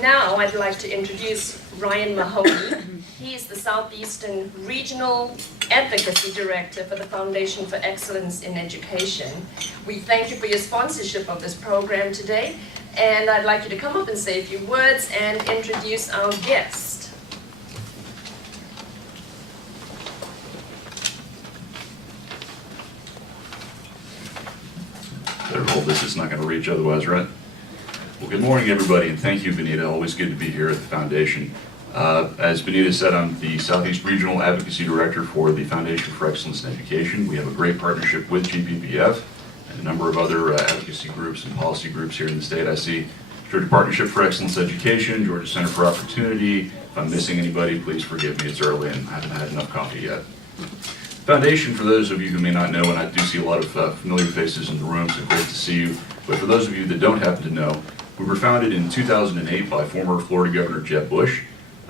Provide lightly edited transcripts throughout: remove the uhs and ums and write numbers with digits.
Now I'd like to introduce Ryan Mahoney. He is the Southeastern Regional Advocacy Director for the Foundation for Excellence in Education. We thank you for your sponsorship of this program today, and I'd like you to come up and say a few words and introduce our guest. Better hold this, it's not going to reach otherwise, right? Well, good morning, everybody, and thank you, Benita. Always good to be here at the Foundation. As Benita said, I'm the Southeast Regional Advocacy Director for the Foundation for Excellence in Education. We have a great partnership with GPPF and a number of other advocacy groups and policy groups here in the state. I see Georgia Partnership for Excellence Education, Georgia Center for Opportunity. If I'm missing anybody, please forgive me. It's early and I haven't had enough coffee yet. Foundation, for those of you who may not know, and I do see a lot of familiar faces in the room, so great to see you. But for those of you that don't happen to know, we were founded in 2008 by former Florida Governor Jeb Bush.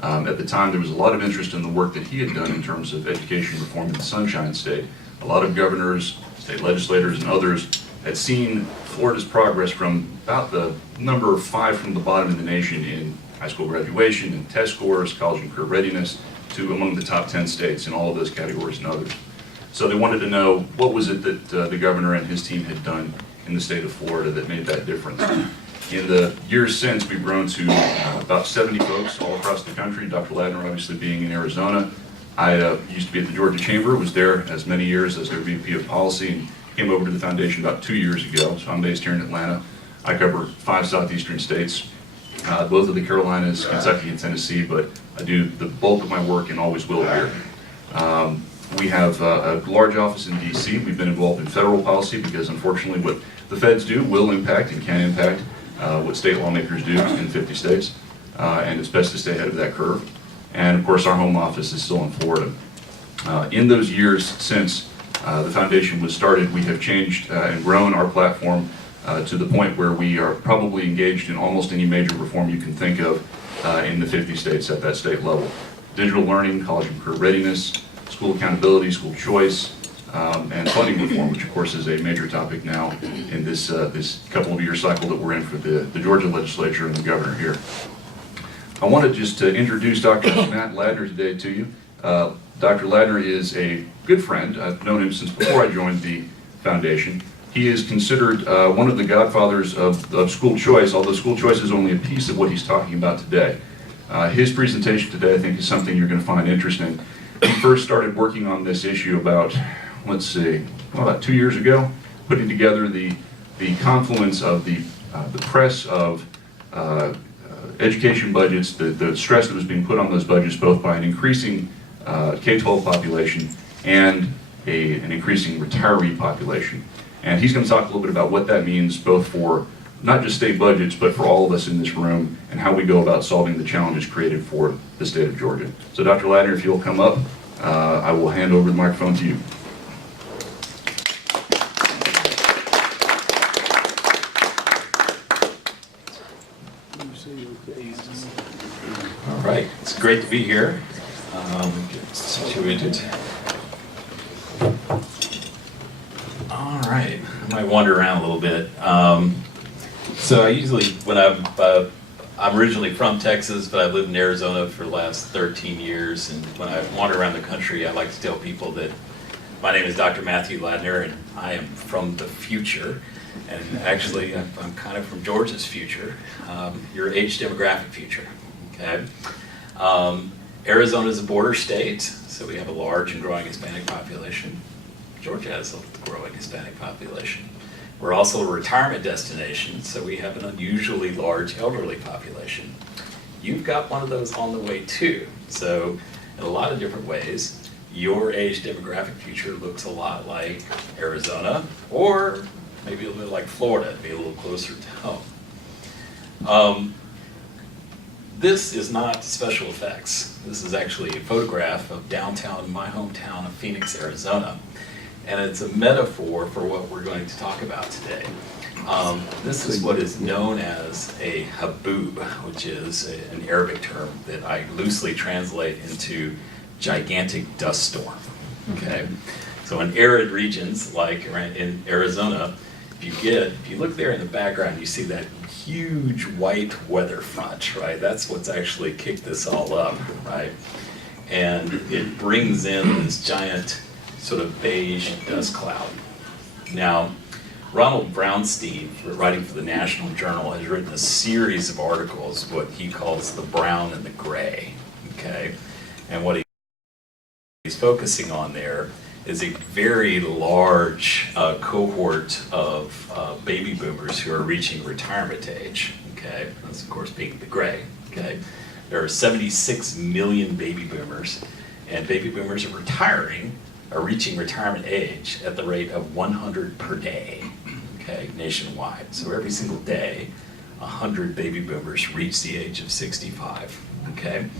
At the time, there was a lot of interest in the work that he had done in terms of education reform in the Sunshine State. A lot of governors, state legislators, and others had seen Florida's progress from about the number 5 from the bottom in the nation in high school graduation and test scores, college and career readiness, to among the top 10 states in all of those categories and others. So they wanted to know what was it that the governor and his team had done in the state of Florida that made that difference. In the years since, we've grown to about 70 folks all across the country, Dr. Ladner obviously being in Arizona. I used to be at the Georgia Chamber, was there as many years as their VP of Policy, and came over to the Foundation about 2 years ago. So I'm based here in Atlanta. I cover 5 southeastern states, both of the Carolinas, Kentucky, and Tennessee, but I do the bulk of my work and always will here. We have a large office in DC. We've been involved in federal policy because unfortunately what the feds do will impact and can impact what state lawmakers do in 50 states, and it's best to stay ahead of that curve. And of course our home office is still in Florida. In those years since the Foundation was started, we have changed and grown our platform to the point where we are probably engaged in almost any major reform you can think of in the 50 states at that state level. Digital learning, college and career readiness, school accountability, school choice, and funding reform, which of course is a major topic now in this couple of year cycle that we're in for the Georgia legislature and the governor here. I want to just introduce Dr. Matt Ladner today to you. Dr. Ladner is a good friend. I've known him since before I joined the Foundation. He is considered one of the godfathers of school choice, although school choice is only a piece of what he's talking about today. His presentation today, I think, is something you're going to find interesting. He first started working on this issue about, let's see, about 2 years ago, putting together the confluence of the press of education budgets, the stress that was being put on those budgets, both by an increasing K-12 population and an increasing retiree population. And he's going to talk a little bit about what that means, both for not just state budgets, but for all of us in this room, and how we go about solving the challenges created for the state of Georgia. So Dr. Ladner, if you'll come up, I will hand over the microphone to you. All right, it's great to be here. Get situated. All right, I might wander around a little bit. So I usually, when I'm originally from Texas, but I've lived in Arizona for the last 13 years, and when I wander around the country, I like to tell people that my name is Dr. Matthew Ladner, and I am from the future. And actually, I'm kind of from Georgia's future, your age demographic future, okay? Arizona is a border state, so we have a large and growing Hispanic population. Georgia has a growing Hispanic population. We're also a retirement destination, so we have an unusually large elderly population. You've got one of those on the way too. So in a lot of different ways, your age demographic future looks a lot like Arizona, or maybe a little bit like Florida, be a little closer to home. This is not special effects. This is actually a photograph of downtown, my hometown of Phoenix, Arizona. And it's a metaphor for what we're going to talk about today. This is what is known as a haboob, which is an Arabic term that I loosely translate into gigantic dust storm. Okay, so in arid regions like in Arizona, if you look there in the background, you see that huge white weather front, right? That's what's actually kicked this all up, right? And it brings in this giant sort of beige dust cloud. Now, Ronald Brownstein, writing for the National Journal, has written a series of articles, what he calls the brown and the gray, okay? And what he's focusing on there is a very large cohort of baby boomers who are reaching retirement age, okay? That's of course being the gray, okay? There are 76 million baby boomers, and baby boomers are reaching retirement age at the rate of 100 per day, okay, nationwide. So every single day, 100 baby boomers reach the age of 65, okay?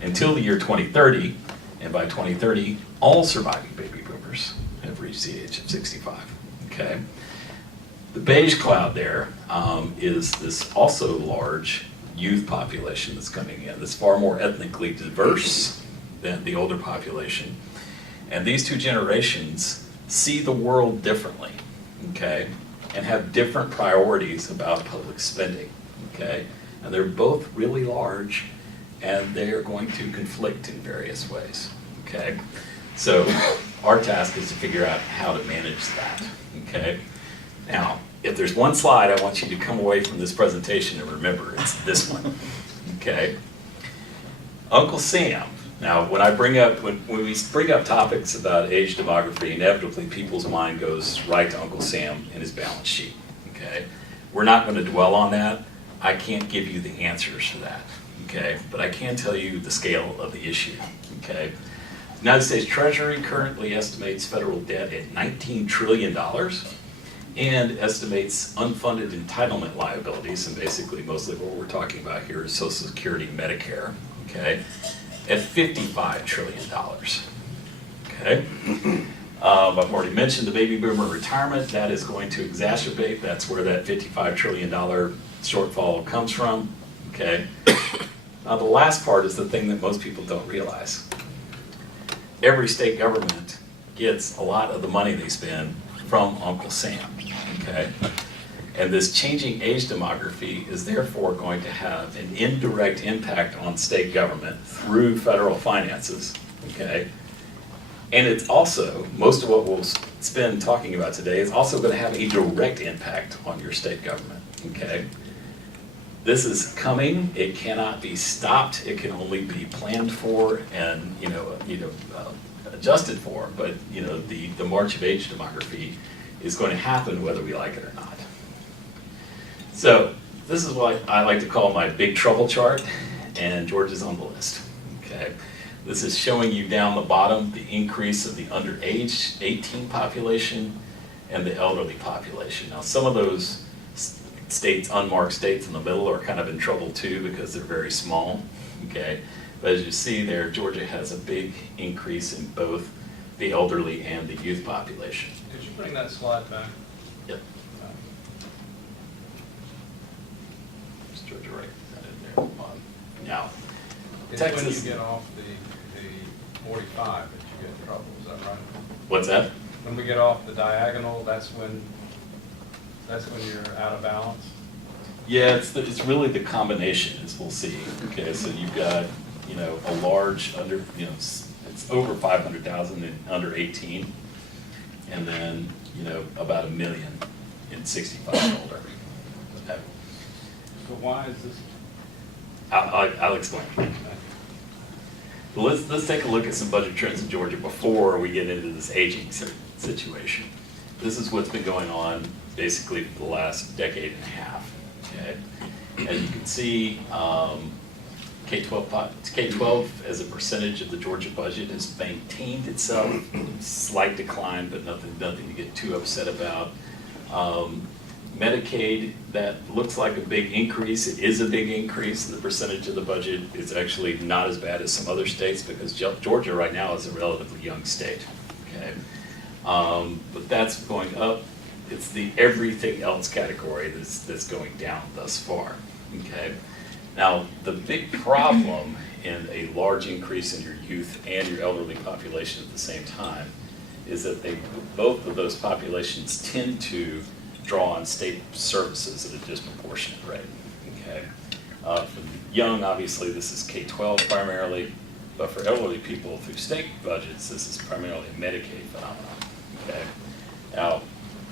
Until the year 2030, and by 2030, all surviving baby boomers have reached the age of 65, okay? The beige cloud there is this also large youth population that's coming in, that's far more ethnically diverse than the older population. And these two generations see the world differently, okay? And have different priorities about public spending, okay? And they're both really large, and they are going to conflict in various ways, okay? So our task is to figure out how to manage that, okay? Now, if there's one slide I want you to come away from this presentation and remember, it's this one, okay? Uncle Sam. Now, when we bring up topics about age demography, inevitably people's mind goes right to Uncle Sam and his balance sheet, okay? We're not going to dwell on that. I can't give you the answers for that, okay? But I can tell you the scale of the issue, okay? The United States Treasury currently estimates federal debt at $19 trillion and estimates unfunded entitlement liabilities, and basically mostly what we're talking about here is Social Security and Medicare, okay, at $55 trillion, okay? I've already mentioned the baby boomer retirement. That is going to exacerbate. That's where that $55 trillion shortfall comes from, okay? Now the last part is the thing that most people don't realize. Every state government gets a lot of the money they spend from Uncle Sam, okay? And this changing age demography is therefore going to have an indirect impact on state government through federal finances, okay? And it's also, most of what we'll spend talking about today is also going to have a direct impact on your state government, okay? This is coming. It cannot be stopped. It can only be planned for and adjusted for. But the march of age demography is going to happen whether we like it or not. So this is what I like to call my big trouble chart, and George is on the list. Okay, this is showing you down the bottom the increase of the under age 18 population and the elderly population. Now some of those states, unmarked states in the middle, are kind of in trouble too because they're very small. Okay, but as you see there, Georgia has a big increase in both the elderly and the youth population. Could you bring that slide back? Yep. Just Georgia right that in there. Now, It's Texas. when you get off the 45 that you get in trouble, is that right? What's that? When we get off the diagonal, that's when you're out of balance? Yeah, it's really the combination, as we'll see. Okay, so you've got, a large under, it's over 500,000 in under 18, and then, about 1 million in 65 and older. Okay. So why is this? I'll explain. Well, let's take a look at some budget trends in Georgia before we get into this aging situation. This is what's been going on basically for the last decade and a half. Okay, as you can see, K-12 as a percentage of the Georgia budget has maintained itself, slight decline, but nothing to get too upset about. Medicaid, that looks like a big increase. It is a big increase in the percentage of the budget. It's actually not as bad as some other states because Georgia right now is a relatively young state. Okay, but that's going up. It's the everything else category that's going down thus far. Okay, now the big problem in a large increase in your youth and your elderly population at the same time is that both of those populations tend to draw on state services at a disproportionate rate, okay? For young, obviously, this is K-12 primarily, but for elderly people through state budgets, this is primarily a Medicaid phenomenon, okay? Now,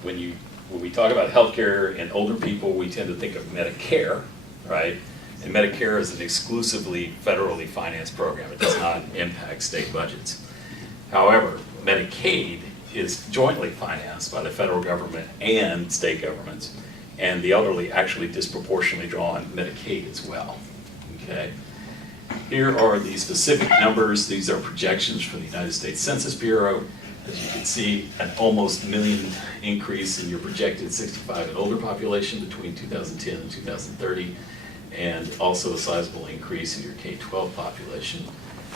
when we talk about healthcare and older people, we tend to think of Medicare, right? And Medicare is an exclusively federally financed program. It does not impact state budgets. However, Medicaid is jointly financed by the federal government and state governments, and the elderly actually disproportionately draw on Medicaid as well, okay? Here are the specific numbers. These are projections from the United States Census Bureau. As you can see, an almost million increase in your projected 65 and older population between 2010 and 2030, and also a sizable increase in your K-12 population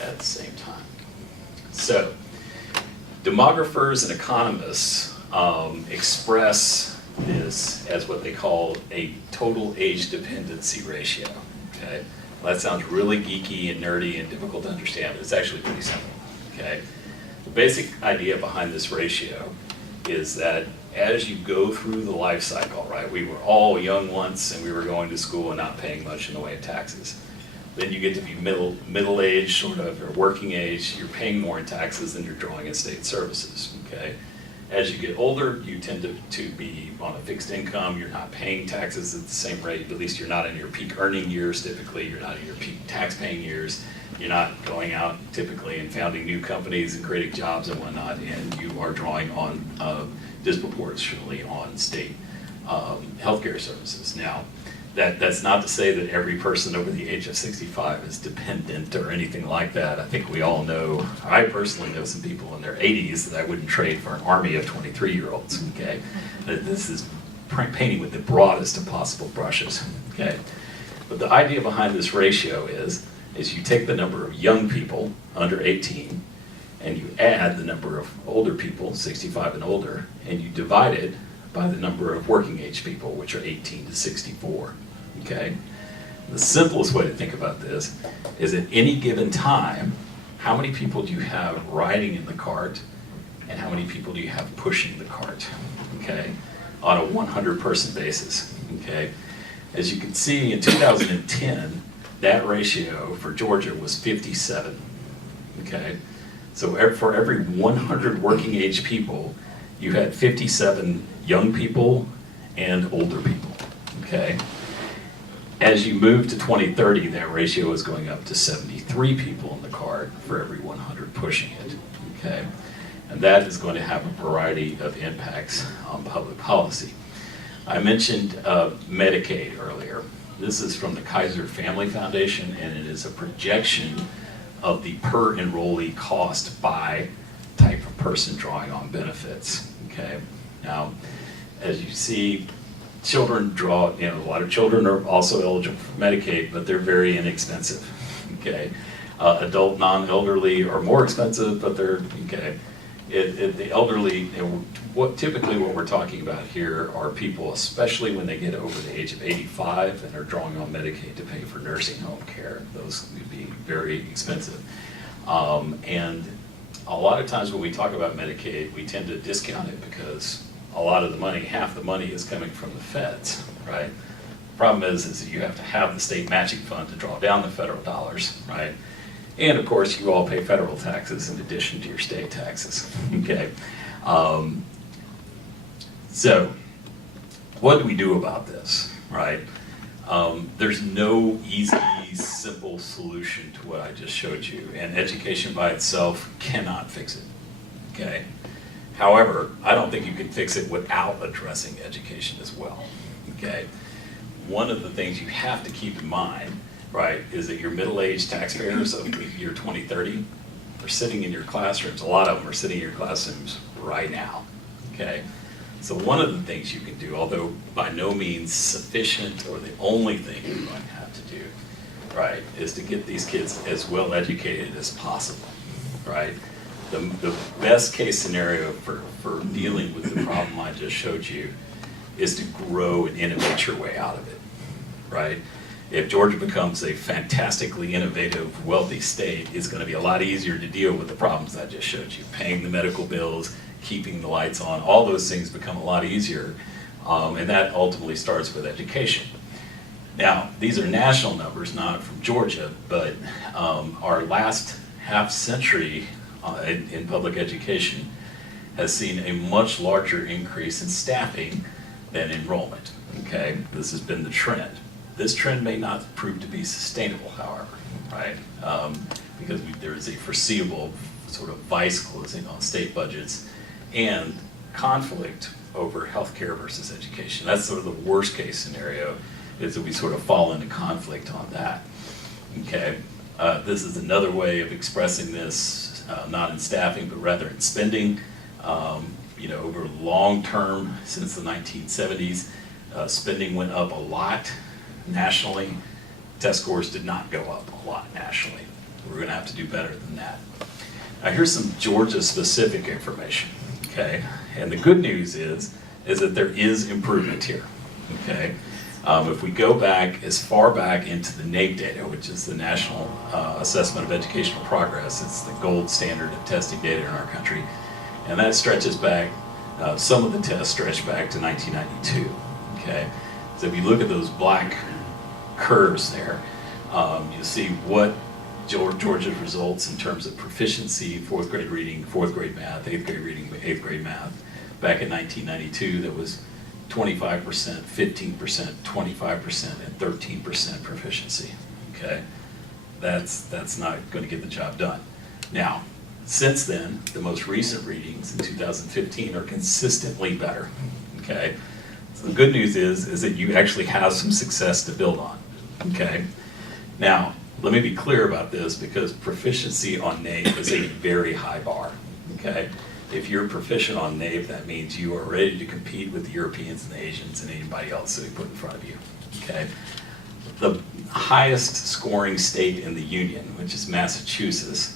at the same time. So, demographers and economists express this as what they call a total age dependency ratio, okay? Well, that sounds really geeky and nerdy and difficult to understand, but it's actually pretty simple, okay? The basic idea behind this ratio is that as you go through the life cycle, right, we were all young once and we were going to school and not paying much in the way of taxes. Then you get to be middle age, sort of, or working age, you're paying more in taxes than you're drawing in state services, okay? As you get older, you tend to be on a fixed income, you're not paying taxes at the same rate, at least you're not in your peak earning years typically, you're not in your peak tax paying years, you're not going out typically and founding new companies and creating jobs and whatnot, and you are drawing on disproportionately on state healthcare services. Now, that's not to say that every person over the age of 65 is dependent or anything like that. I think we all know, I personally know some people in their 80s that I wouldn't trade for an army of 23-year-olds, okay? This is painting with the broadest of possible brushes, okay? But the idea behind this ratio is you take the number of young people under 18 and you add the number of older people, 65 and older, and you divide it by the number of working age people, which are 18 to 64, okay? The simplest way to think about this is at any given time, how many people do you have riding in the cart and how many people do you have pushing the cart, okay? On a 100-person basis, okay? As you can see, in 2010, that ratio for Georgia was 57, okay? So for every 100 working age people, you had 57 young people and older people, okay? As you move to 2030, that ratio is going up to 73 people in the cart for every 100 pushing it, okay? And that is going to have a variety of impacts on public policy. I mentioned Medicaid earlier. This is from the Kaiser Family Foundation, and it is a projection of the per enrollee cost by type of person drawing on benefits, okay? Now, as you see, children draw, a lot of children are also eligible for Medicaid, but they're very inexpensive, okay? Adult non-elderly are more expensive, but they're, okay? The elderly, typically what we're talking about here are people, especially when they get over the age of 85 and are drawing on Medicaid to pay for nursing home care. Those would be very expensive. And a lot of times when we talk about Medicaid, we tend to discount it because a lot of the money, half the money is coming from the feds, right? The problem is that you have to have the state matching fund to draw down the federal dollars, right? And of course, you all pay federal taxes in addition to your state taxes, okay? So, what do we do about this, right? There's no easy, simple solution to what I just showed you, and education by itself cannot fix it, okay? However, I don't think you can fix it without addressing education as well, okay? One of the things you have to keep in mind, right, is that your middle-aged taxpayers of the year 2030 are sitting in your classrooms. A lot of them are sitting in your classrooms right now, okay? So one of the things you can do, although by no means sufficient or the only thing you're going to have to do, right, is to get these kids as well educated as possible, right? The best case scenario for dealing with the problem I just showed you is to grow and innovate your way out of it, right? If Georgia becomes a fantastically innovative, wealthy state, it's going to be a lot easier to deal with the problems I just showed you. Paying the medical bills, keeping the lights on, all those things become a lot easier And that ultimately starts with education. Now, these are national numbers, not from Georgia, but our last half century in public education has seen a much larger increase in staffing than enrollment, okay? This has been the trend. This trend may not prove to be sustainable, however, right? Because there is a foreseeable sort of vice closing on state budgets and conflict over healthcare versus education. That's sort of the worst case scenario, is that we sort of fall into conflict on that, okay? This is another way of expressing this, not in staffing, but rather in spending. Over long term, since the 1970s, spending went up a lot nationally. Test scores did not go up a lot nationally. We're gonna have to do better than that. Now here's some Georgia-specific information, okay? And the good news is that there is improvement here, okay? If we go back as far back into the NAEP data, which is the National Assessment of Educational Progress, it's the gold standard of testing data in our country, and that stretches back, some of the tests stretch back to 1992, okay? So if you look at those black curves there, you'll see what Georgia's results in terms of proficiency, 4th grade reading, 4th grade math, 8th grade reading, 8th grade math. Back in 1992, that was 25%, 15%, 25%, and 13% proficiency, okay? That's not going to get the job done. Now, since then, the most recent readings in 2015 are consistently better, okay? So the good news is that you actually have some success to build on, okay? Now, let me be clear about this, because proficiency on NAEP is a very high bar, okay? If you're proficient on NAEP, that means you are ready to compete with the Europeans and the Asians and anybody else that we put in front of you, okay? The highest scoring state in the union, which is Massachusetts,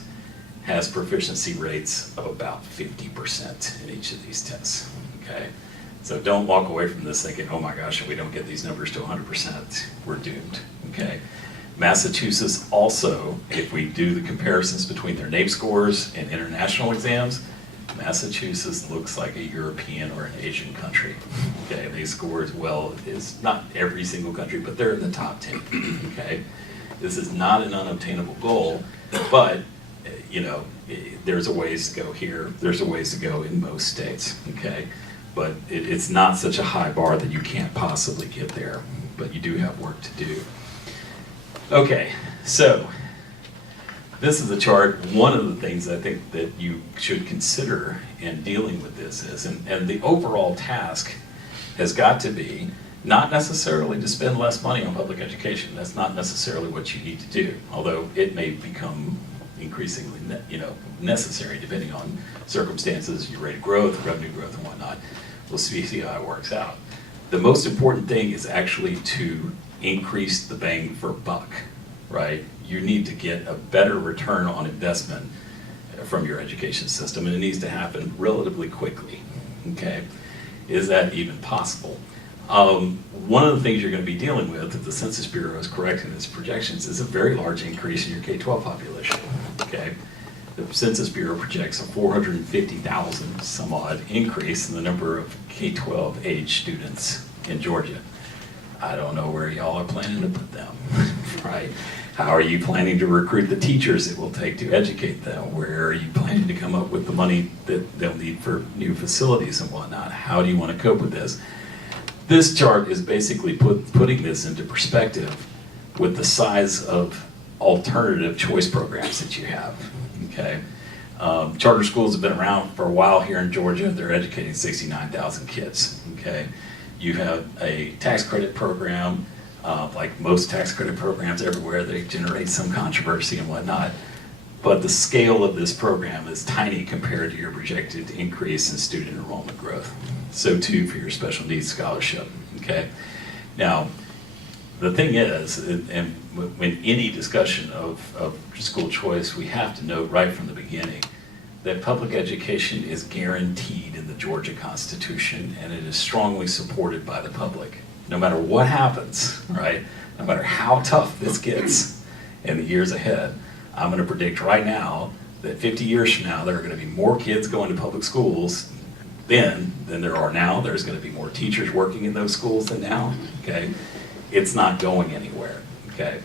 has proficiency rates of about 50% in each of these tests, okay? So don't walk away from this thinking, oh my gosh, if we don't get these numbers to 100%, we're doomed, okay? Massachusetts also, if we do the comparisons between their NAEP scores and international exams, Massachusetts looks like a European or an Asian country, okay? They score as well as not every single country, but they're in the top 10, okay? This is not an unobtainable goal, but there's a ways to go here. There's a ways to go in most states, okay? But it's not such a high bar that you can't possibly get there, but you do have work to do. Okay, so this is a chart. One of the things I think that you should consider in dealing with this is, and the overall task has got to be not necessarily to spend less money on public education. That's not necessarily what you need to do, although it may become increasingly necessary depending on circumstances, your rate of growth, revenue growth, and whatnot. We'll see how it works out. The most important thing is actually to increase the bang for buck, right? You need to get a better return on investment from your education system, and it needs to happen relatively quickly, okay? Is that even possible? One of the things you're going to be dealing with, if the Census Bureau is correct in its projections, is a very large increase in your K-12 population, okay? The Census Bureau projects a 450,000 some odd increase in the number of K-12 age students in Georgia. I don't know where y'all are planning to put them, right? How are you planning to recruit the teachers it will take to educate them? Where are you planning to come up with the money that they'll need for new facilities and whatnot? How do you want to cope with this? This chart is basically putting this into perspective with the size of alternative choice programs that you have, okay? Charter schools have been around for a while here in Georgia. They're educating 69,000 kids, okay? You have a tax credit program, like most tax credit programs everywhere, they generate some controversy and whatnot. But the scale of this program is tiny compared to your projected increase in student enrollment growth. So too for your special needs scholarship, okay? Now, the thing is, and when any discussion of school choice, we have to note right from the beginning that public education is guaranteed in the Georgia Constitution, and it is strongly supported by the public. No matter what happens, right? No matter how tough this gets in the years ahead, I'm going to predict right now that 50 years from now, there are going to be more kids going to public schools then than there are now. There's going to be more teachers working in those schools than now, okay? It's not going anywhere, okay?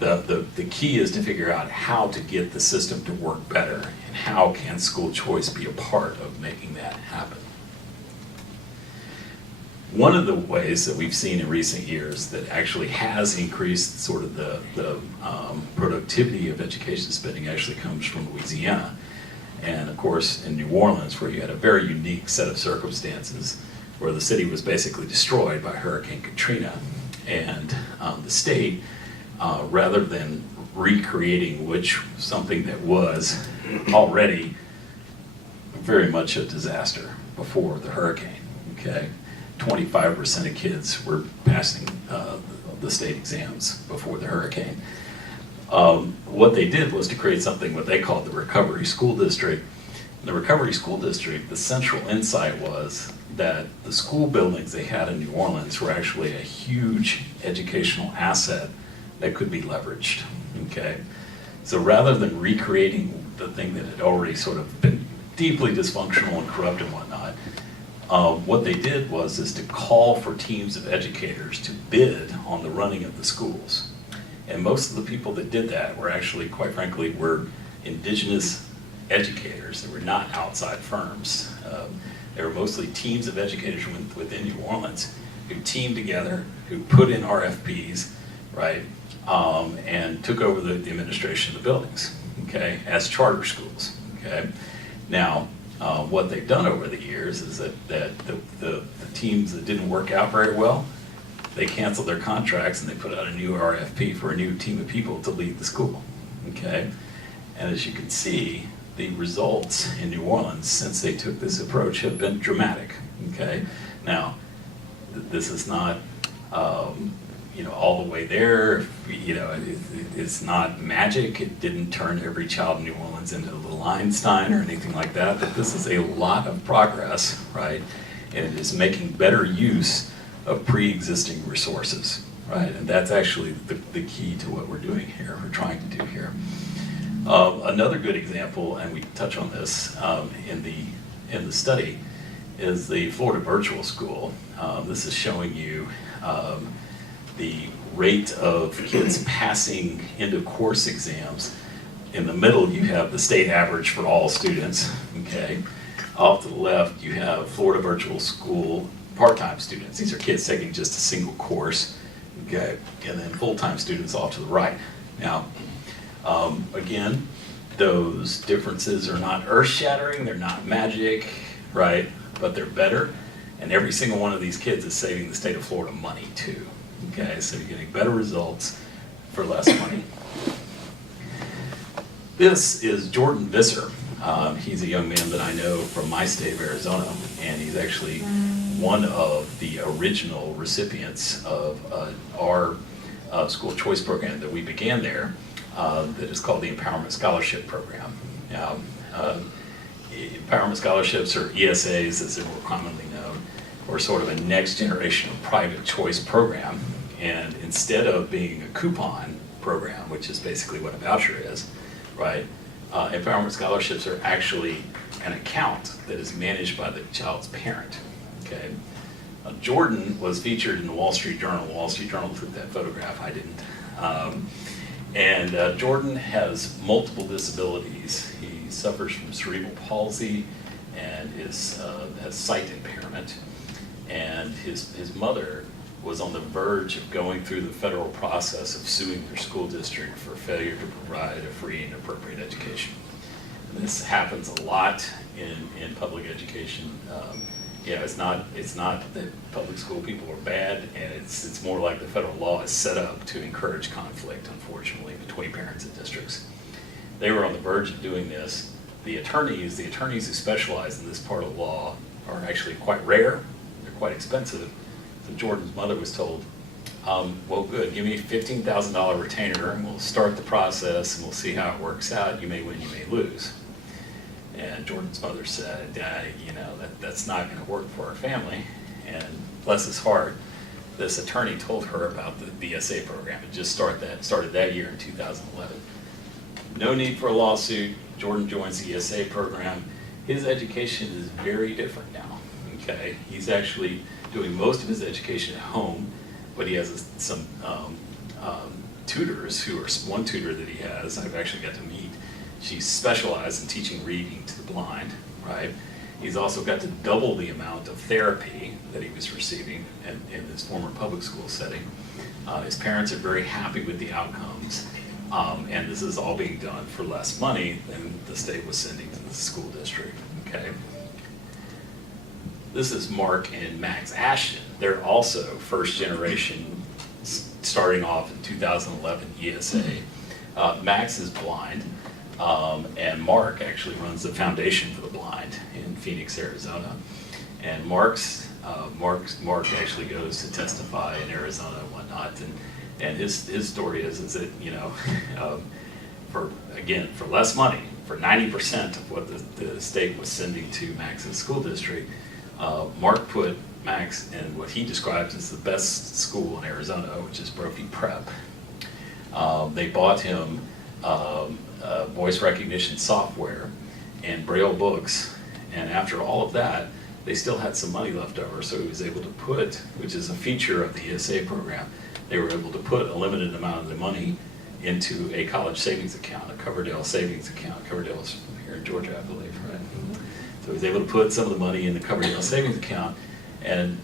The key is to figure out how to get the system to work better, and how can school choice be a part of making that happen. One of the ways that we've seen in recent years that actually has increased sort of the productivity of education spending actually comes from Louisiana. And of course, in New Orleans, where you had a very unique set of circumstances, where the city was basically destroyed by Hurricane Katrina. And the state, rather than recreating something that was already very much a disaster before the hurricane, okay? 25% of kids were passing the state exams before the hurricane. What they did was to create something what they called the Recovery School District. In the Recovery School District, the central insight was that the school buildings they had in New Orleans were actually a huge educational asset that could be leveraged, okay? So rather than recreating the thing that had already sort of been deeply dysfunctional and corrupt and whatnot, what they did was to call for teams of educators to bid on the running of the schools. And most of the people that did that were actually, quite frankly, were indigenous educators. They were not outside firms. They were mostly teams of educators within New Orleans who teamed together, who put in RFPs, right, and took over the administration of the buildings, okay, as charter schools, okay. Now, what they've done over the years is that the teams that didn't work out very well, they canceled their contracts and they put out a new RFP for a new team of people to lead the school, okay? And as you can see, the results in New Orleans since they took this approach have been dramatic, okay? Now, this is not, all the way there, it's not magic. It didn't turn every child in New Orleans into a little Einstein or anything like that, but this is a lot of progress, right? And it is making better use of pre-existing resources, right? And that's actually the key to what we're doing here, we're trying to do here. Another good example, and we touch on this in the study, is the Florida Virtual School. This is showing you the rate of kids passing end of course exams. In the middle, you have the state average for all students, okay? Off to the left, you have Florida Virtual School part-time students. These are kids taking just a single course, okay? And then full-time students off to the right. Now, again, those differences are not earth-shattering, they're not magic, right? But they're better, and every single one of these kids is saving the state of Florida money too, okay? So you're getting better results for less money. This is Jordan Visser. He's a young man that I know from my state of Arizona, and he's actually one of the original recipients of our school choice program that we began there, that is called the Empowerment Scholarship Program. Now, Empowerment Scholarships, or ESAs as they're more commonly known, or sort of a next generation of private choice program. And instead of being a coupon program, which is basically what a voucher is, right? Empowerment Scholarships are actually an account that is managed by the child's parent, okay? Jordan was featured in the Wall Street Journal. The Wall Street Journal took that photograph, I didn't. Jordan has multiple disabilities. He suffers from cerebral palsy and has sight impairment. And his mother was on the verge of going through the federal process of suing their school district for failure to provide a free and appropriate education. And this happens a lot in public education. It's not that public school people are bad, and it's more like the federal law is set up to encourage conflict, unfortunately, between parents and districts. They were on the verge of doing this. The attorneys who specialize in this part of law are actually quite rare. They're quite expensive. So Jordan's mother was told, well, good, give me a $15,000 retainer and we'll start the process and we'll see how it works out. You may win, you may lose. And Jordan's mother said, that's not going to work for our family. And bless his heart, this attorney told her about the BSA program. It just started that year in 2011. No need for a lawsuit. Jordan joins the ESA program, his education is very different now, okay? He's actually doing most of his education at home, but he has some tutors who are, one tutor that he has, I've actually got to meet, she specialized in teaching reading to the blind, right? He's also got to double the amount of therapy that he was receiving in his former public school setting. His parents are very happy with the outcomes, and this is all being done for less money than the state was sending to the school district, okay? This is Mark and Max Ashton. They're also first generation, starting off in 2011 ESA. Max is blind, and Mark actually runs the Foundation for the Blind in Phoenix, Arizona. And Mark actually goes to testify in Arizona and whatnot. And his story is that, you know, for less money, for 90% of what the state was sending to Max's school district, Mark put Max in what he describes as the best school in Arizona, which is Brophy Prep. They bought him voice recognition software and Braille books, and after all of that, they still had some money left over, so he was able to put, which is a feature of the ESA program, they were able to put a limited amount of the money into a college savings account, a Coverdale savings account. Coverdale's here in Georgia, I believe, right? So he was able to put some of the money in the Coverdale savings account, and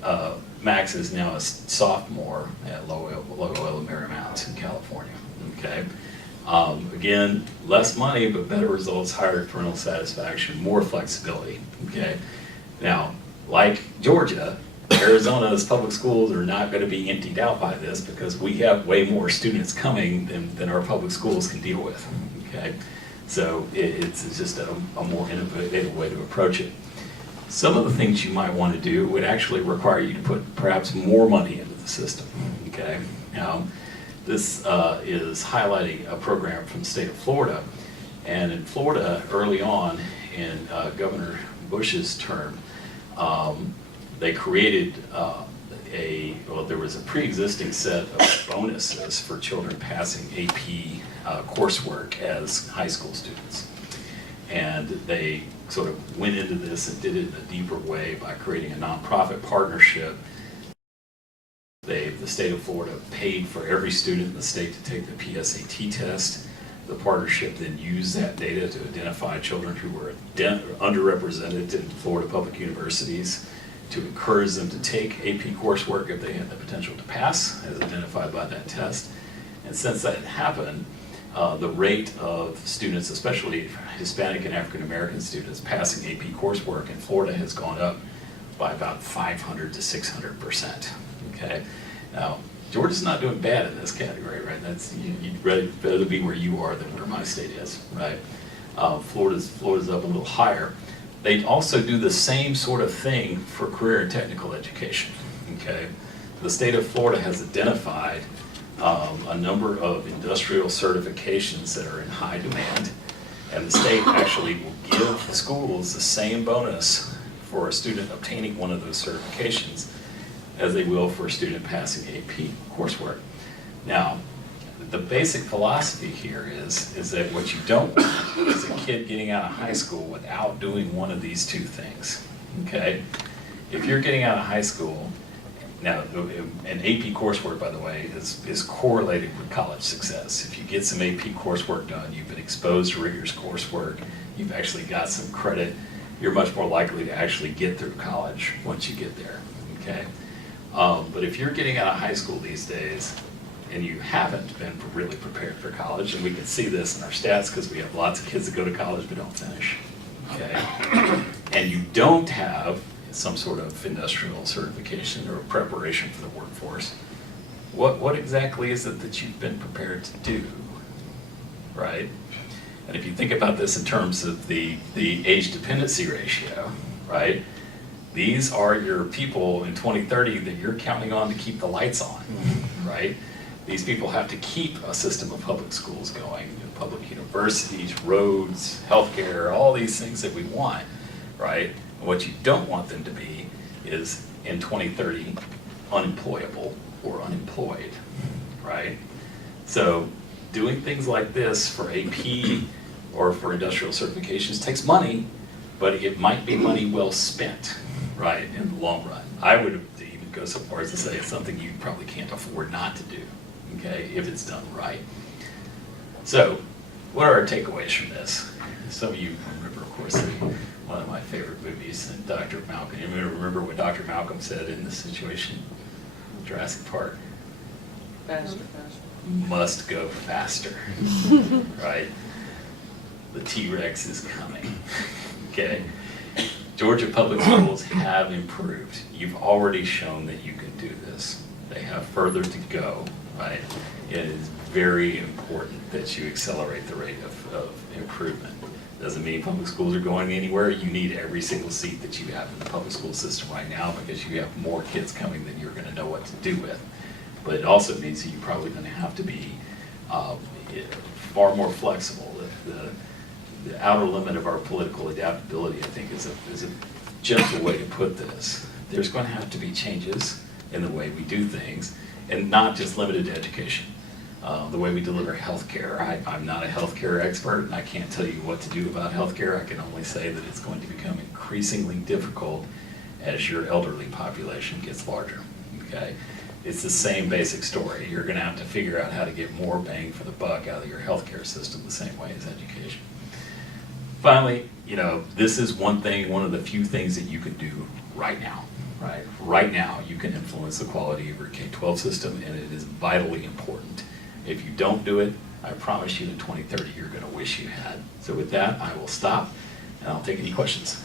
Max is now a sophomore at Loyola Marymount in California, okay? Again, less money, but better results, higher parental satisfaction, more flexibility, okay? Now, like Georgia, Arizona's public schools are not going to be emptied out by this because we have way more students coming than our public schools can deal with, okay? So it's just a more innovative way to approach it. Some of the things you might want to do would actually require you to put perhaps more money into the system, okay? Now, this is highlighting a program from the state of Florida, and in Florida, early on in Governor Bush's term, they created there was a pre-existing set of bonuses for children passing AP coursework as high school students. And they sort of went into this and did it in a deeper way by creating a nonprofit partnership. The state of Florida paid for every student in the state to take the PSAT test. The partnership then used that data to identify children who were underrepresented in Florida public universities, to encourage them to take AP coursework if they had the potential to pass, as identified by that test. And since that happened, the rate of students, especially Hispanic and African American students, passing AP coursework in Florida has gone up by about 500 to 600%. Okay, now Georgia's not doing bad in this category, right? That's you'd rather be where you are than where my state is, right? Florida's up a little higher. They also do the same sort of thing for career and technical education. Okay, the state of Florida has identified a number of industrial certifications that are in high demand, and the state actually will give schools the same bonus for a student obtaining one of those certifications as they will for a student passing AP coursework. Now, the basic philosophy here is that what you don't want is a kid getting out of high school without doing one of these two things, okay? If you're getting out of high school, now, and AP coursework, by the way, is correlated with college success. If you get some AP coursework done, you've been exposed to rigorous coursework, you've actually got some credit, you're much more likely to actually get through college once you get there, okay? But if you're getting out of high school these days, and you haven't been really prepared for college, and we can see this in our stats because we have lots of kids that go to college but don't finish, okay? And you don't have some sort of industrial certification or preparation for the workforce, what exactly is it that you've been prepared to do, right? And if you think about this in terms of the age dependency ratio, right? These are your people in 2030 that you're counting on to keep the lights on, right? These people have to keep a system of public schools going, public universities, roads, healthcare, all these things that we want, right? And what you don't want them to be is in 2030 unemployable or unemployed, right? So doing things like this for AP or for industrial certifications takes money, but it might be money well spent, right, in the long run. I would even go so far as to say it's something you probably can't afford not to do, okay, if it's done right. So, what are our takeaways from this? Some of you remember, of course, one of my favorite movies, Dr. Malcolm. You remember what Dr. Malcolm said in this situation, Jurassic Park? Faster, faster. Must go faster, right? The T-Rex is coming, okay? Georgia Public Schools have improved. You've already shown that you can do this. They have further to go, right? It is very important that you accelerate the rate of improvement. Doesn't mean public schools are going anywhere. You need every single seat that you have in the public school system right now because you have more kids coming than you're gonna know what to do with. But it also means that you're probably gonna have to be far more flexible. The outer limit of our political adaptability, I think, is a gentle way to put this. There's going to have to be changes in the way we do things, and not just limited to education. The way we deliver healthcare. I'm not a healthcare expert, and I can't tell you what to do about healthcare. I can only say that it's going to become increasingly difficult as your elderly population gets larger. Okay, it's the same basic story. You're going to have to figure out how to get more bang for the buck out of your healthcare system the same way as education. Finally, this is one of the few things that you can do right now, right? Right now, you can influence the quality of your K-12 system, and it is vitally important. If you don't do it, I promise you in 2030, you're gonna wish you had. So with that, I will stop, and I'll take any questions.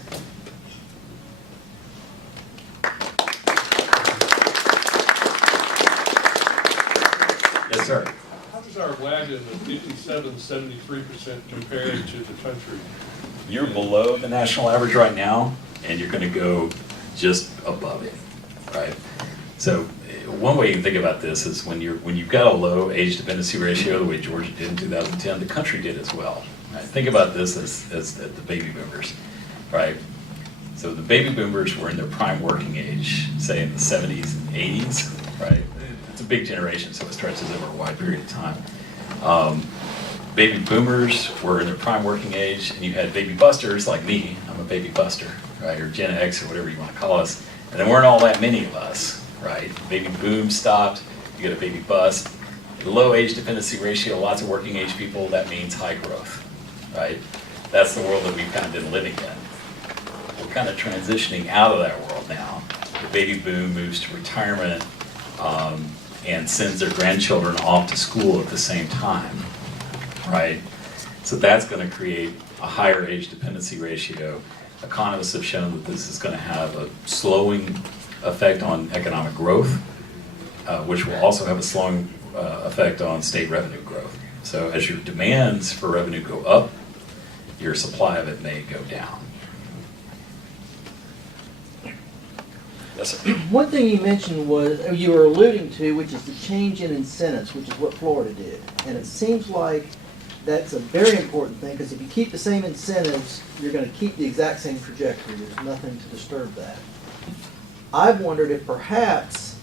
Yes, sir. How does our wagon of 57-73% compare to the country? You're below the national average right now, and you're gonna go just above it, right? So one way you can think about this is when you've got a low age dependency ratio, the way Georgia did in 2010, the country did as well. Right? Think about this as the baby boomers, right? So the baby boomers were in their prime working age, say in the 70s and 80s, right? It's a big generation, so it stretches over a wide period of time. Baby boomers were in their prime working age, and you had baby busters like me. I'm a baby buster, right? Or Gen X or whatever you want to call us. And there weren't all that many of us, right? Baby boom stopped, you get a baby bust. Low age dependency ratio, lots of working age people, that means high growth, right? That's the world that we've kind of been living in. We're kind of transitioning out of that world now. The baby boom moves to retirement and sends their grandchildren off to school at the same time. Right? So that's going to create a higher age dependency ratio. Economists have shown that this is going to have a slowing effect on economic growth, which will also have a slowing effect on state revenue growth. So as your demands for revenue go up, your supply of it may go down. Yes, sir. One thing you mentioned was, or you were alluding to, which is the change in incentives, which is what Florida did. And it seems like that's a very important thing, because if you keep the same incentives, you're going to keep the exact same trajectory. There's nothing to disturb that. I've wondered if perhaps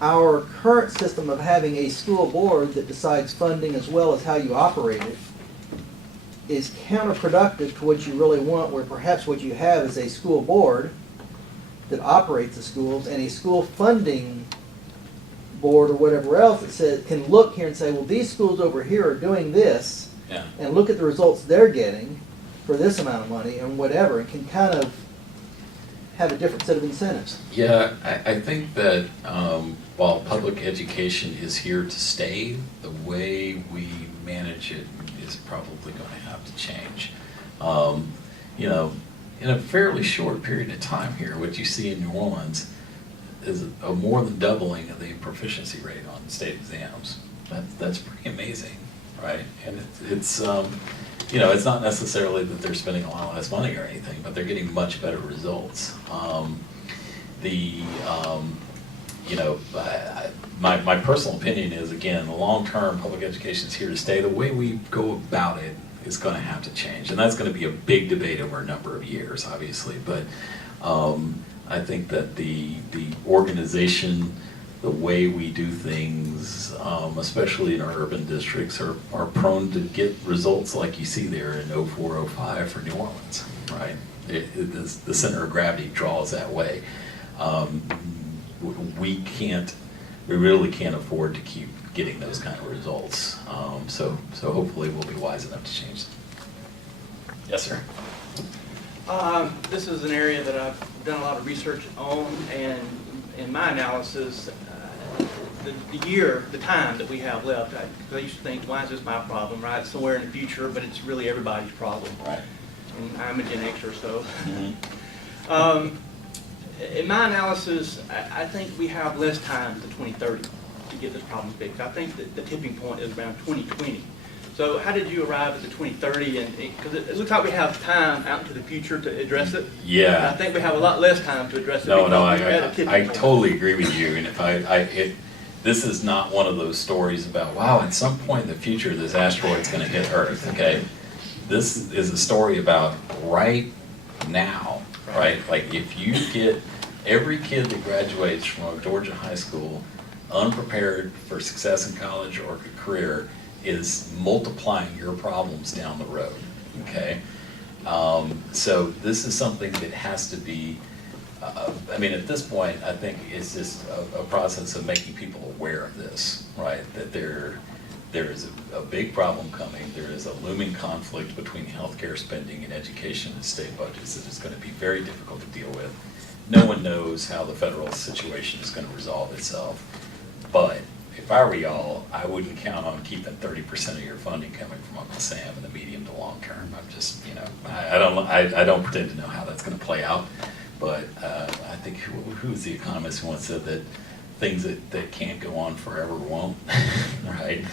our current system of having a school board that decides funding as well as how you operate it is counterproductive to what you really want, where perhaps what you have is a school board that operates the schools and a school funding board or whatever else that says, can look here and say, well, these schools over here are doing this, Yeah. and look at the results they're getting for this amount of money and whatever, and can kind of have a different set of incentives. Yeah, I think that while public education is here to stay, the way we manage it is probably going to have to change. In a fairly short period of time here, what you see in New Orleans is a more than doubling of the proficiency rate on state exams. That's pretty amazing, right? And it's not necessarily that they're spending a lot less money or anything, but they're getting much better results. My personal opinion is, again, the long-term public education is here to stay. The way we go about it is going to have to change, and that's going to be a big debate over a number of years, obviously. But I think that the organization, the way we do things, especially in our urban districts, are prone to get results like you see there in 04, 05 for New Orleans, right? The center of gravity draws that way. We really can't afford to keep getting those kind of results. So hopefully we'll be wise enough to change them. Yes, sir. This is an area that I've done a lot of research on, and in my analysis, the time that we have left, I used to think, why is this my problem, right? It's somewhere in the future, but it's really everybody's problem. Right. And I'm a Gen Xer, so. Mm-hmm. In my analysis, I think we have less time to 2030 to get this problem fixed. I think that the tipping point is around 2020. So how did you arrive at the 2030? And because it looks like we have time out into the future to address it. Yeah. And I think we have a lot less time to address it. No, because we're at a tipping I point. totally agree with you. And if this is not one of those stories about, wow, at some point in the future, this asteroid's going to hit Earth, okay? This is a story about right now, right? Like if you get every kid that graduates from a Georgia high school unprepared for success in college or a career is multiplying your problems down the road, okay? So this is something that has to be, I mean, at this point, I think it's just a process of making people aware of this, right? That there is a big problem coming. There is a looming conflict between healthcare spending and education and state budgets that is going to be very difficult to deal with. No one knows how the federal situation is going to resolve itself. But if I were y'all, I wouldn't count on keeping 30% of your funding coming from Uncle Sam in the medium to long term. I'm just, I don't pretend to know how that's going to play out. But I think who was the economist who once said that things that can't go on forever won't, right?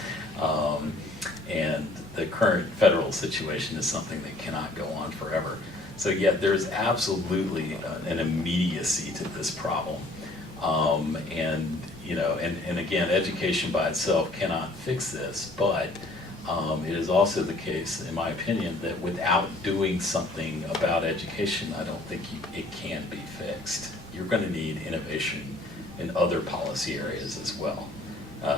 And the current federal situation is something that cannot go on forever. So yeah, there's absolutely an immediacy to this problem. And again, education by itself cannot fix this, but it is also the case, in my opinion, that without doing something about education, I don't think it can be fixed. You're going to need innovation in other policy areas as well.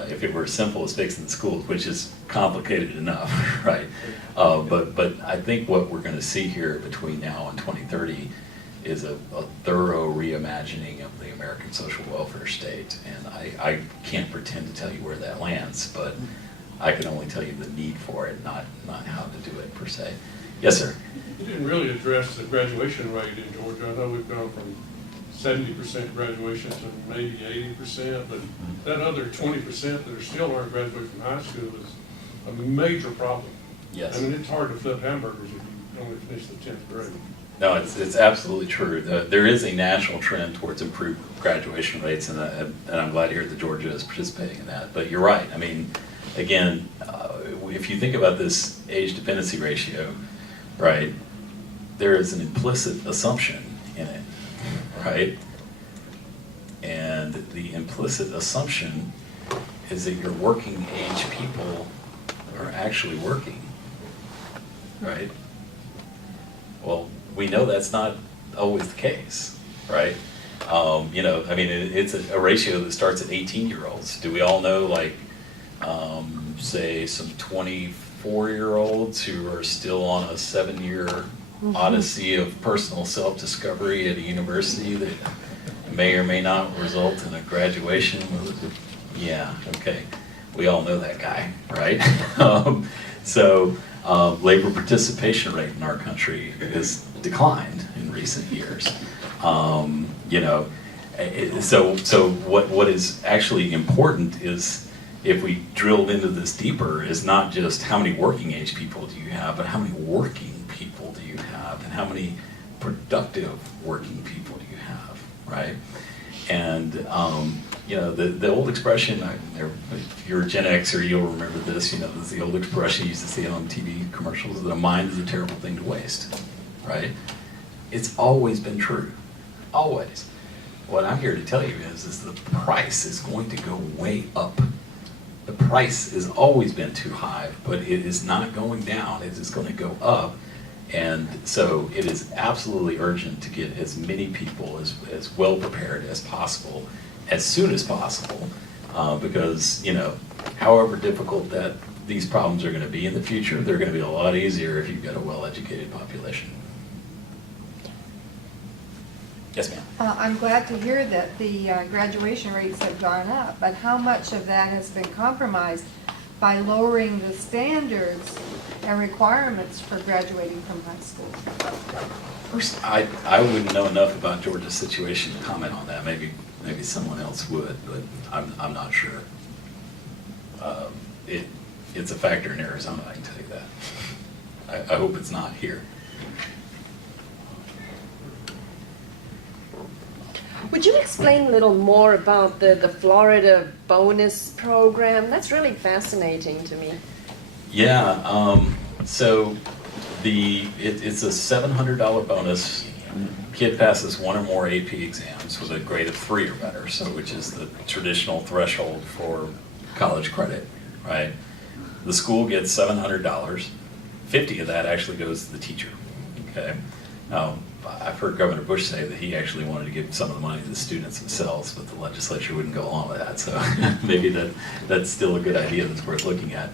If it were as simple as fixing the schools, which is complicated enough, right? But I think what we're going to see here between now and 2030 is a thorough reimagining of the American social welfare state. And I can't pretend to tell you where that lands, but I can only tell you the need for it, not how to do it per se. Yes, sir? You didn't really address the graduation rate in Georgia. I know we've gone from 70% graduation to maybe 80%, but that other 20% that are still aren't graduating from high school is a major problem. Yes. I mean, it's hard to flip hamburgers if you only finish the 10th grade. No, it's absolutely true. There is a national trend towards improved graduation rates, and I'm glad to hear that Georgia is participating in that. But you're right. I mean, again, if you think about this age dependency ratio, right, there is an implicit assumption in it, right? And the implicit assumption is that your working age people are actually working, right? Well, we know that's not always the case, right? I mean, it's a ratio that starts at 18-year-olds. Do we all know, like, say, some 24-year-olds who are still on a 7-year odyssey of personal self-discovery at a university that may or may not result in a graduation? Yeah, okay. We all know that guy, right? Labor participation rate in our country has declined in recent years. So what is actually important is, if we drilled into this deeper, is not just how many working age people do you have, but how many working people do you have, and how many productive working people do you have, right? And the old expression, if you're a Gen Xer, you'll remember this, this is the old expression you used to see on TV commercials, that a mind is a terrible thing to waste, right? It's always been true, always. What I'm here to tell you is the price is going to go way up. The price has always been too high, but it is not going down, it is going to go up. And so it is absolutely urgent to get as many people as well prepared as possible as soon as possible, because, you know, however difficult that these problems are going to be in the future, they're going to be a lot easier if you've got a well-educated population. Yes, ma'am. I'm glad to hear that the graduation rates have gone up, but how much of that has been compromised by lowering the standards and requirements for graduating from high school? First, I wouldn't know enough about Georgia's situation to comment on that. Maybe someone else would, but I'm not sure. It's a factor in Arizona, I can tell you that. I hope it's not here. Would you explain a little more about the Florida bonus program? That's really fascinating to me. Yeah, so it's a $700 bonus. Kid passes one or more AP exams with a grade of 3 or better, so which is the traditional threshold for college credit, right? The school gets $700. $50 of that actually goes to the teacher. Okay. Now, I've heard Governor Bush say that he actually wanted to give some of the money to the students themselves, but the legislature wouldn't go along with that. So maybe that's still a good idea that's worth looking at.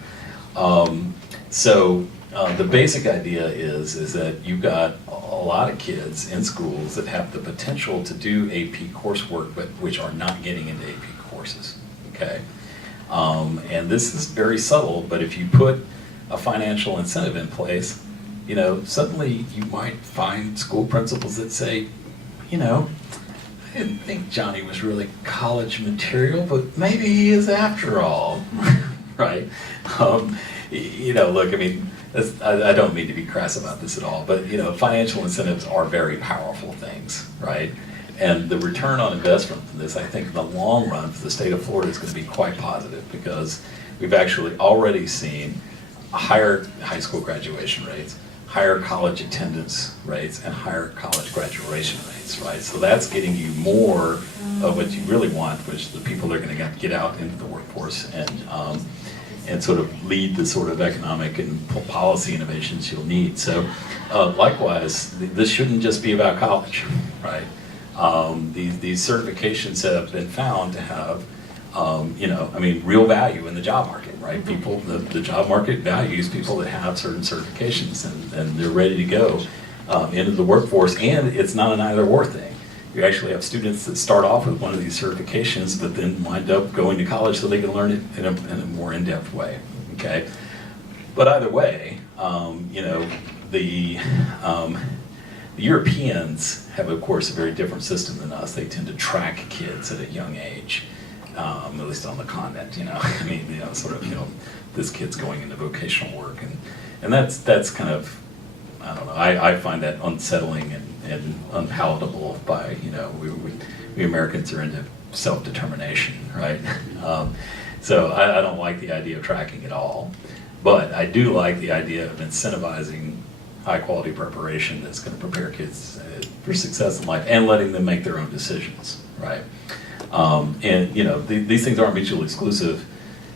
The basic idea is that you've got a lot of kids in schools that have the potential to do AP coursework, but which are not getting into AP courses. Okay. And this is very subtle, but if you put a financial incentive in place, you know, suddenly you might find school principals that say, you know, I didn't think Johnny was really college material, but maybe he is after all, right? You know, look, I mean, I don't mean to be crass about this at all, but, you know, financial incentives are very powerful things, right? And the return on investment from this, I think, in the long run for the state of Florida is going to be quite positive, because we've actually already seen higher high school graduation rates, higher college attendance rates, and higher college graduation rates, right? So that's getting you more of what you really want, which the people are going to get out into the workforce and sort of lead the sort of economic and policy innovations you'll need. So likewise, this shouldn't just be about college, right? These certifications have been found to have, you know, I mean, real value in the job market, right? People, the job market values people that have certain certifications, and they're ready to go into the workforce, and it's not an either or thing. You actually have students that start off with one of these certifications, but then wind up going to college so they can learn it in a more in-depth way, okay? But either way, you know, the Europeans have, of course, a very different system than us. They tend to track kids at a young age, at least on the continent, you know. I mean, you know, sort of, you know, this kid's going into vocational work, and that's kind of, I don't know, I find that unsettling and unpalatable by, you know, we Americans are into self-determination, right? So I don't like the idea of tracking at all, but I do like the idea of incentivizing high-quality preparation that's going to prepare kids for success in life and letting them make their own decisions, right? And, you know, these things aren't mutually exclusive,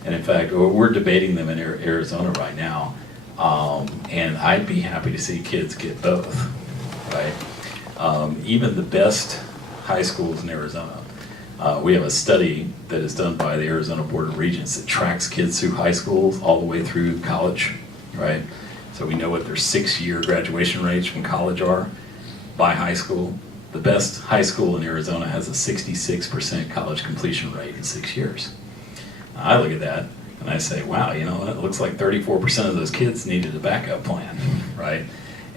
and in fact, we're debating them in Arizona right now, and I'd be happy to see kids get both, right? Even the best high schools in Arizona, we have a study that is done by the Arizona Board of Regents that tracks kids through high schools all the way through college, right? So we know what their 6-year graduation rates from college are by high school. The best high school in Arizona has a 66% college completion rate in 6 years. Now, I look at that and I say, wow, you know, it looks like 34% of those kids needed a backup plan, right?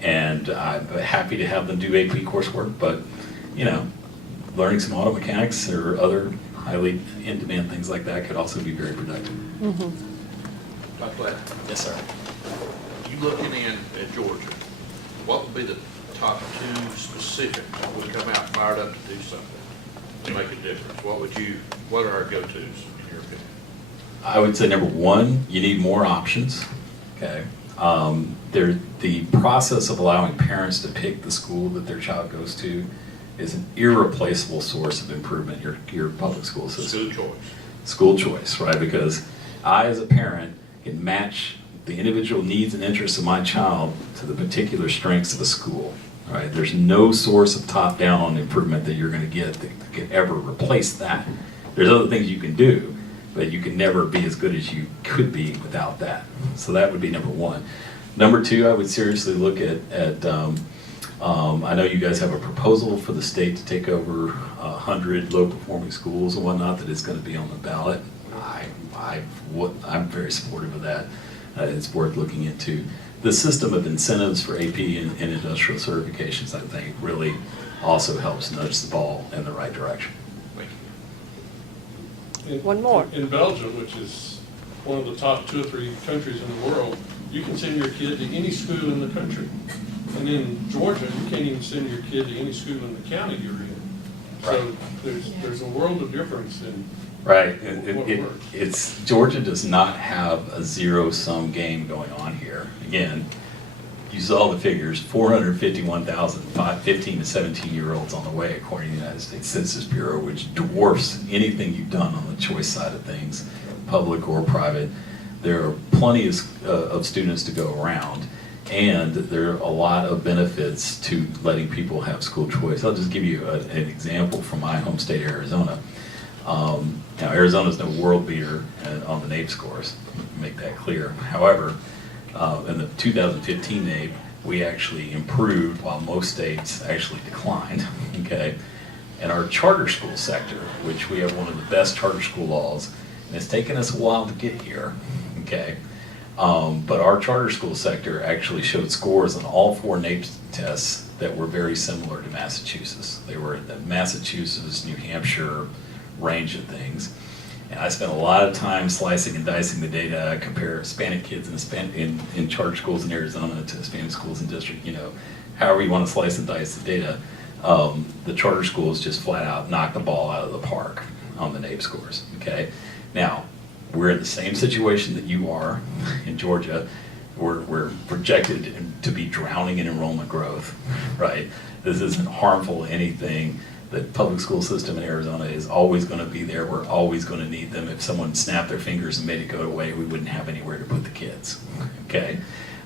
And I'm happy to have them do AP coursework, but, you know, learning some auto mechanics or other highly in-demand things like that could also be very productive. Dr. Ladner, Yes, sir. you looking in at Georgia, what would be the top 2 specifics that would come out fired up to do something to make a difference? What are our go-tos in your opinion? I would say number 1, you need more options, okay? The process of allowing parents to pick the school that their child goes to is an irreplaceable source of improvement in your public school system. School choice. School choice, right? Because I, as a parent, can match the individual needs and interests of my child to the particular strengths of a school, right? There's no source of top-down improvement that you're going to get that could ever replace that. There's other things you can do, but you can never be as good as you could be without that. So that would be number one. Number two, I would seriously look at I know you guys have a proposal for the state to take over 100 low-performing schools and whatnot that is going to be on the ballot. I'm very supportive of that. It's worth looking into. The system of incentives for AP and industrial certifications, I think, really also helps nudge the ball in the right direction. One more. In Belgium, which is one of the top 2 or 3 countries in the world, you can send your kid to any school in the country. And in Georgia, you can't even send your kid to any school in the county you're in. So there's a world of difference in Right. what works. It's Georgia does not have a zero-sum game going on here. Again, you saw the figures: 451,000 15 to 17-year-olds on the way, according to the United States Census Bureau, which dwarfs anything you've done on the choice side of things, public or private. There are plenty of students to go around, and there are a lot of benefits to letting people have school choice. I'll just give you an example from my home state, Arizona. Now, Arizona's no world beater on the NAEP scores, make that clear. However, in the 2015 NAEP, we actually improved while most states actually declined, okay? And our charter school sector, which we have one of the best charter school laws, and it's taken us a while to get here, okay? But our charter school sector actually showed scores on all 4 NAEP tests that were very similar to Massachusetts. They were in the Massachusetts, New Hampshire range of things. And I spent a lot of time slicing and dicing the data, compare Hispanic kids in charter schools in Arizona to Hispanic schools in district, however you want to slice and dice the data. The charter schools just flat out knocked the ball out of the park on the NAEP scores, okay? Now, we're in the same situation that you are in Georgia. We're projected to be drowning in enrollment growth, right? This isn't harmful to anything. The public school system in Arizona is always going to be there. We're always going to need them. If someone snapped their fingers and made it go away, we wouldn't have anywhere to put the kids, okay?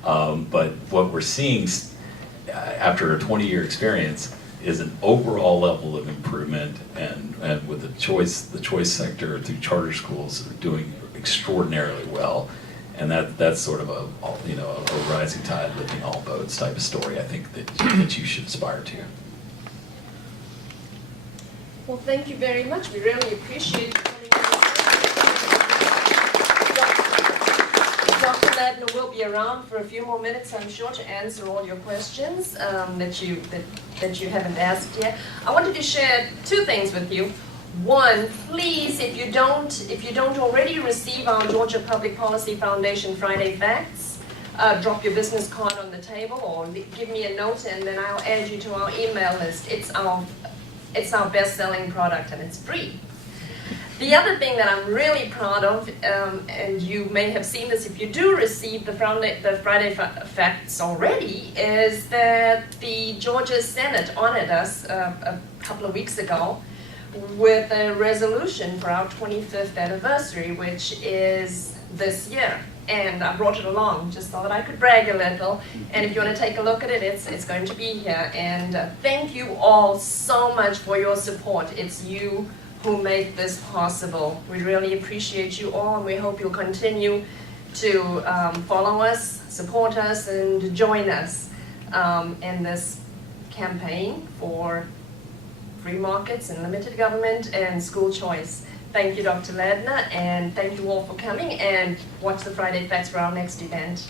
But what we're seeing after a 20-year experience is an overall level of improvement, and with the choice sector through charter schools are doing extraordinarily well, and that's sort of a rising tide lifting all boats type of story. I think that you should aspire to. Well, thank you very much. We really appreciate you coming in. Dr. Ladner will be around for a few more minutes, I'm sure, to answer all your questions that you haven't asked yet. I wanted to share 2 things with you. One, please, if you don't already receive our Georgia Public Policy Foundation Friday Facts, drop your business card on the table or give me a note, and then I'll add you to our email list. It's our best-selling product, and it's free. The other thing that I'm really proud of, and you may have seen this if you do receive the Friday Facts already, is that the Georgia Senate honored us a couple of weeks ago with a resolution for our 25th anniversary, which is this year. And I brought it along, just thought I could brag a little. And if you want to take a look at it, it's going to be here. And thank you all so much for your support. It's you who make this possible. We really appreciate you all, and we hope you'll continue to follow us, support us, and join us in this campaign for free markets and limited government and school choice. Thank you, Dr. Ladner, and thank you all for coming, and watch the Friday Facts for our next event.